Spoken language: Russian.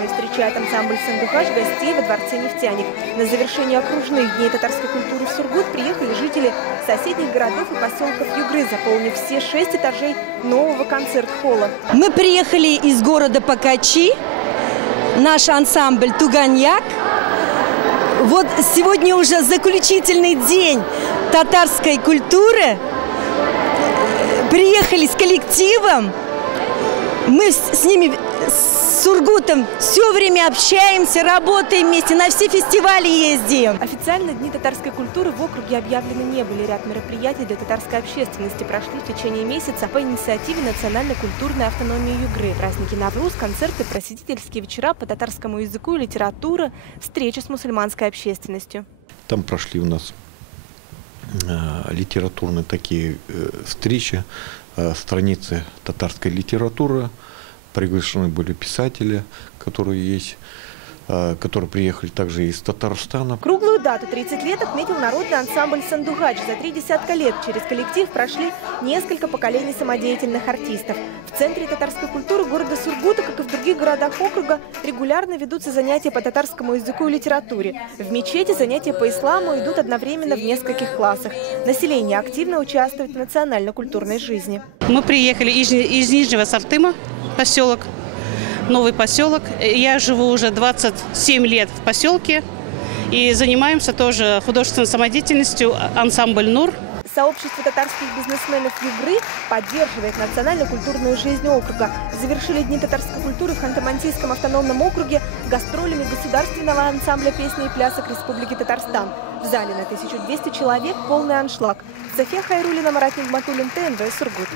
торжественно встречает ансамбль «Сандугач» гостей во дворце «Нефтяник». На завершение окружных дней татарской культуры в Сургут приехали жители соседних городов и поселков Югры, заполнив все 6 этажей нового концерт-холла. Мы приехали из города Покачи, наш ансамбль «Туганьяк». Вот сегодня уже заключительный день татарской культуры. Приехали с коллективом. Мы с ними, с Сургутом, все время общаемся, работаем вместе, на все фестивали ездим. Официально Дни татарской культуры в округе объявлены не были. Ряд мероприятий для татарской общественности прошли в течение месяца по инициативе национальной культурной автономии Югры. Праздники Навруз, концерты, просветительские вечера по татарскому языку и литература, встречи с мусульманской общественностью. Там прошли у нас литературные такие встречи, страницы татарской литературы. Приглашены были писатели, которые есть, которые приехали также из Татарстана. Круглую дату 30 лет отметил народный ансамбль «Сандугач». За 3 десятка лет через коллектив прошли несколько поколений самодеятельных артистов. В центре татарской культуры города Сургута, как и в других городах округа, регулярно ведутся занятия по татарскому языку и литературе. В мечети занятия по исламу идут одновременно в нескольких классах. Население активно участвует в национально-культурной жизни. Мы приехали из Нижнего Сартыма, поселок, новый поселок. Я живу уже 27 лет в поселке и занимаемся тоже художественной самодеятельностью, ансамбль «Нур». Сообщество татарских бизнесменов Югры поддерживает национально-культурную жизнь округа. Завершили Дни татарской культуры в Ханты-Мансийском автономном округе гастролями государственного ансамбля песни и плясок Республики Татарстан. В зале на 1200 человек полный аншлаг. София Хайруллина, Марат Нигматуллин, ТНВ, Сургут.